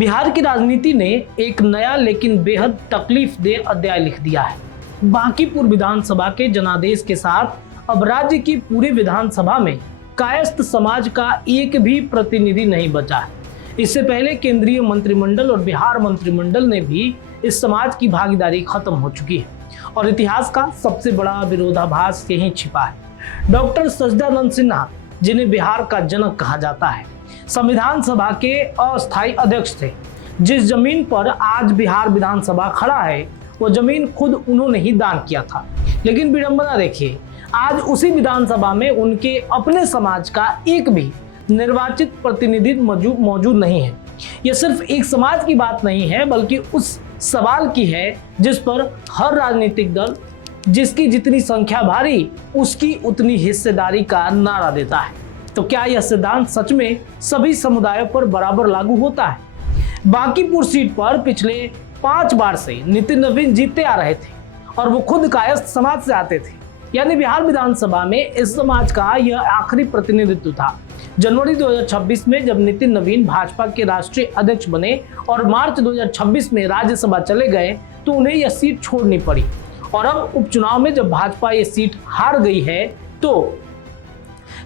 बिहार की राजनीति ने एक नया लेकिन बेहद तकलीफदेह अध्याय लिख दिया है। बांकीपुर विधानसभा के जनादेश के साथ अब राज्य की पूरी विधानसभा में कायस्थ समाज का एक भी प्रतिनिधि नहीं बचा है। इससे पहले केंद्रीय मंत्रिमंडल और बिहार मंत्रिमंडल ने भी इस समाज की भागीदारी खत्म हो चुकी है और इतिहास का सबसे बड़ा विरोधाभास यहीं छिपा है। डॉक्टर सच्चिदानंद सिन्हा, जिन्हें बिहार का जनक कहा जाता है, संविधान सभा के अस्थायी अध्यक्ष थे। जिस जमीन पर आज बिहार विधानसभा खड़ा है वो जमीन खुद उन्होंने ही दान किया था। लेकिन विडंबना देखिए, आज उसी विधानसभा में उनके अपने समाज का एक भी निर्वाचित प्रतिनिधि मौजूद नहीं है। यह सिर्फ एक समाज की बात नहीं है, बल्कि उस सवाल की है जिस पर हर राजनीतिक दल जिसकी जितनी संख्या भारी उसकी उतनी हिस्सेदारी का नारा देता है। तो क्या यह सिद्धांत सच में सभी समुदायों पर बराबर लागू होता है? बांकीपुर सीट पर पिछले 5 बार से नितिन नवीन जीतते आ रहे थे और वो खुद कायस्थ समाज से आते थे, यानी बिहार विधानसभा में इस समाज का यह आखिरी प्रतिनिधित्व था। जनवरी 2026 में जब नितिन नवीन भाजपा के राष्ट्रीय अध्यक्ष बने और मार्च 2026 में राज्यसभा चले गए तो उन्हें यह सीट छोड़नी पड़ी। और अब उपचुनाव में जब भाजपा ये सीट हार गई है तो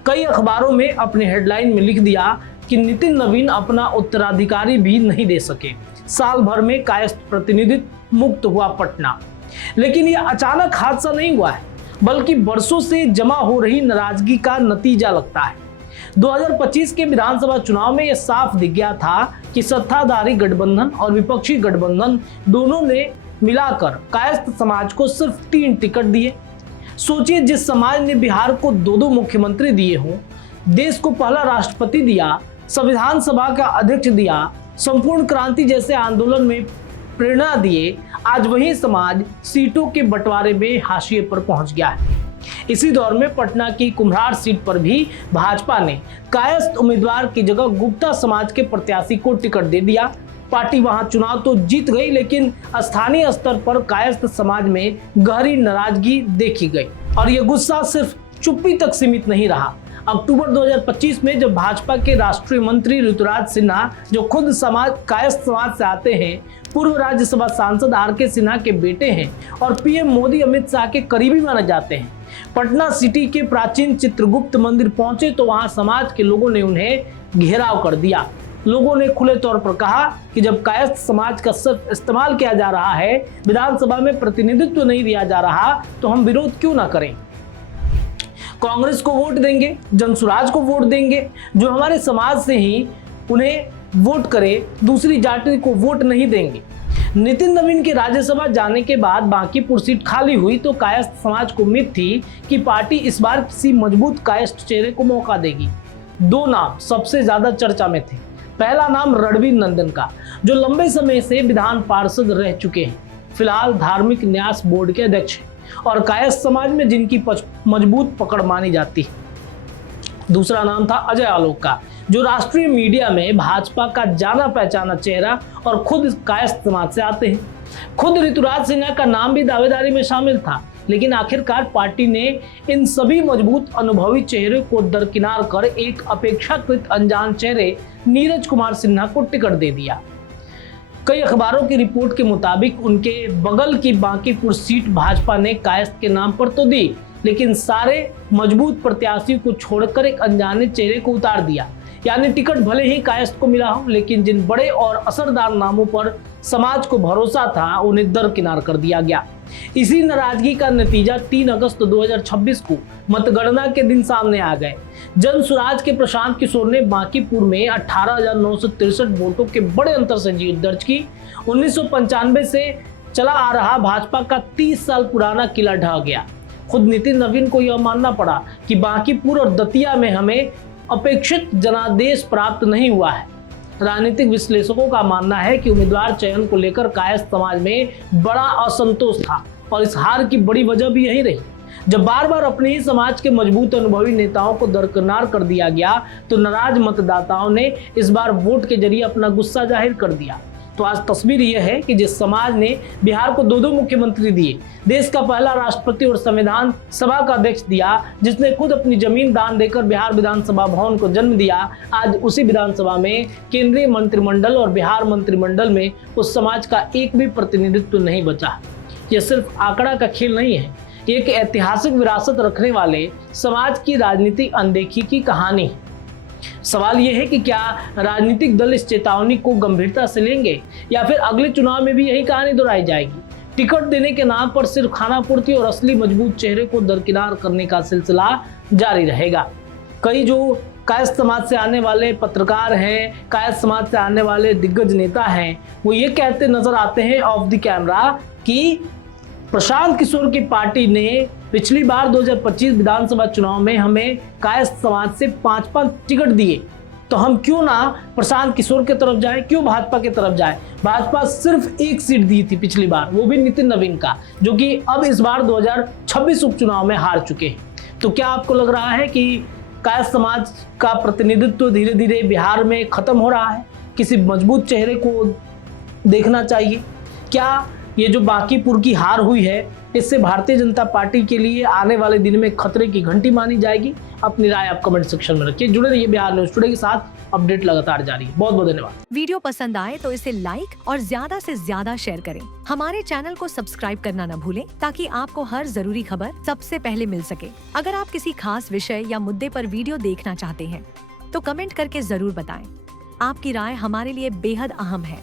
कई अखबारों में अपने हेडलाइन में लिख दिया कि नितिन नवीन अपना उत्तराधिकारी भी नहीं दे सके, साल भर में कायस्थ प्रतिनिधित्व मुक्त हुआ पटना। लेकिन यह अचानक हादसा नहीं हुआ है, बल्कि बरसों से जमा हो रही नाराजगी का नतीजा लगता है। 2025 के विधानसभा चुनाव में यह साफ दिख गया था कि सत्ताधारी गठबंधन और विपक्षी गठबंधन दोनों ने मिलाकर कायस्थ समाज को सिर्फ 3 टिकट दिए। सोचिए, जिस समाज ने बिहार को 2 मुख्यमंत्री दिए हों, देश को पहला राष्ट्रपति दिया, संविधान सभा का अध्यक्ष दिया, संपूर्ण क्रांति जैसे आंदोलन में प्रेरणा दिए, आज वही समाज सीटों के बंटवारे में हाशिए पर पहुंच गया है। इसी दौर में पटना की कुम्हरार सीट पर भी भाजपा ने कायस्थ उम्मीदवार की जगह गुप्ता समाज के प्रत्याशी को टिकट दे दिया। पार्टी वहां चुनाव तो जीत गई, लेकिन स्थानीय स्तर पर कायस्थ समाज में गहरी नाराजगी देखी गई और यह गुस्सा सिर्फ चुप्पी तक सीमित नहीं रहा। अक्टूबर 2025 में जब भाजपा के राष्ट्रीय मंत्री ऋतुराज सिन्हा, जो खुद कायस्थ समाज से आते हैं, पूर्व राज्यसभा सांसद आर.के. सिन्हा के बेटे हैं और पीएम मोदी अमित शाह के करीबी माने जाते हैं, पटना सिटी के प्राचीन चित्रगुप्त मंदिर पहुंचे तो वहां समाज के लोगों ने उन्हें घेराव कर दिया। लोगों ने खुले तौर पर कहा कि जब कायस्थ समाज का सिर्फ इस्तेमाल किया जा रहा है, विधानसभा में प्रतिनिधित्व नहीं दिया जा रहा, तो हम विरोध क्यों ना करें? कांग्रेस को वोट देंगे, जनसुराज को वोट देंगे, जो हमारे समाज से ही उन्हें वोट करे, दूसरी जाति को वोट नहीं देंगे। नितिन नवीन के राज्यसभा जाने के बाद बांकीपुर सीट खाली हुई तो कायस्थ समाज को उम्मीद थी कि पार्टी इस बार किसी मजबूत कायस्थ चेहरे को मौका देगी। 2 नाम सबसे ज्यादा चर्चा में थे। पहला नाम रणवीर नंदन का, जो लंबे समय से विधान पार्षद रह चुके हैं, फिलहाल धार्मिक न्यास बोर्ड के अध्यक्ष हैं और कायस्थ समाज में जिनकी मजबूत पकड़ मानी जाती है। दूसरा नाम था अजय आलोक का, जो राष्ट्रीय मीडिया में भाजपा का जाना पहचाना चेहरा और खुद कायस्थ समाज से आते हैं। खुद ऋतुराज सिन्हा का नाम भी दावेदारी में शामिल था, लेकिन आखिरकार पार्टी ने इन सभी मजबूत अनुभवी चेहरे को दरकिनार कर एक अपेक्षाकृत अनजान चेहरे नीरज कुमार सिन्हा को टिकट दे दिया। कई अखबारों की रिपोर्ट के मुताबिक उनके बगल की बांकीपुर सीट भाजपा ने कायस्थ के नाम पर तो दी, लेकिन सारे मजबूत प्रत्याशियों को छोड़कर एक अनजाने चेहरे को उतार दिया। यानी टिकट भले ही कायस्थ को मिला हो, लेकिन जिन बड़े और असरदार नामों पर समाज को भरोसा था उन्हें दरकिनार कर दिया गया। इसी नाराजगी का नतीजा 3 अगस्त 2026 को मतगणना के दिन सामने आ गए। जनसुराज के प्रशांत किशोर ने बांकीपुर में 18,963 वोटों के बड़े अंतर से जीत दर्ज की। 1995 से चला आ रहा भाजपा का 30 साल पुराना किला ढह गया। खुद नितिन नवीन को यह मानना पड़ा कि बांकीपुर और दतिया में हमें अपेक्षित जनादेश प्राप्त नहीं हुआ है। राजनीतिक विश्लेषकों का मानना है कि उम्मीदवार चयन को लेकर कायस्थ समाज में बड़ा असंतोष था और इस हार की बड़ी वजह भी यही रही। जब बार बार अपने ही समाज के मजबूत अनुभवी नेताओं को दरकिनार कर दिया गया तो नाराज मतदाताओं ने इस बार वोट के जरिए अपना गुस्सा जाहिर कर दिया। तो आज तस्वीर यह है कि जिस समाज ने बिहार को 2-2 मुख्यमंत्री दिए, देश का पहला राष्ट्रपति और संविधान सभा का अध्यक्ष दिया, जिसने खुद अपनी जमीन दान देकर बिहार विधानसभा भवन को जन्म दिया, आज उसी विधानसभा में केंद्रीय मंत्रिमंडल और बिहार मंत्रिमंडल में उस समाज का एक भी प्रतिनिधित्व नहीं बचा। यह सिर्फ आंकड़ा का खेल नहीं है, एक ऐतिहासिक विरासत रखने वाले समाज की राजनीतिक अनदेखी की कहानी है। सवाल यह है कि क्या राजनीतिक दल इस चेतावनी को गंभीरता से लेंगे या फिर अगले चुनाव में भी यही कहानी दोहराई जाएगी। टिकट देने के नाम पर सिर्फ खानापूर्ति और असली मजबूत चेहरे को दरकिनार करने का सिलसिला जारी रहेगा। कई जो कायस्थ समाज से आने वाले पत्रकार हैं, कायस्थ समाज से आने वाले दिग्गज नेता हैं, वो ये कहते नजर आते हैं ऑफ द कैमरा कि प्रशांत किशोर की पार्टी ने पिछली बार 2025 विधानसभा चुनाव में हमें कायस्थ समाज से 5-5 टिकट दिए, तो हम क्यों ना प्रशांत किशोर की तरफ जाएं, क्यों भाजपा की तरफ जाएं। भाजपा सिर्फ एक सीट दी थी पिछली बार, वो भी नितिन नवीन का, जो कि अब इस बार 2026 उपचुनाव में हार चुके हैं। तो क्या आपको लग रहा है कि कायस्थ समाज का प्रतिनिधित्व धीरे धीरे बिहार में खत्म हो रहा है? किसी मजबूत चेहरे को देखना चाहिए। क्या ये जो बांकीपुर की हार हुई है, इससे भारतीय जनता पार्टी के लिए आने वाले दिन में खतरे की घंटी मानी जाएगी? अपनी राय आप कमेंट सेक्शन में रखिए। जुड़े रहिए बिहार न्यूज टुडे के साथ, अपडेट लगातार जारी है। बहुत बहुत धन्यवाद। वीडियो पसंद आए तो इसे लाइक और ज्यादा से ज्यादा शेयर करें। हमारे चैनल को सब्सक्राइब करना न भूलें ताकि आपको हर जरूरी खबर सबसे पहले मिल सके। अगर आप किसी खास विषय या मुद्दे पर वीडियो देखना चाहते हैं तो कमेंट करके जरूर बताएं। आपकी राय हमारे लिए बेहद अहम है।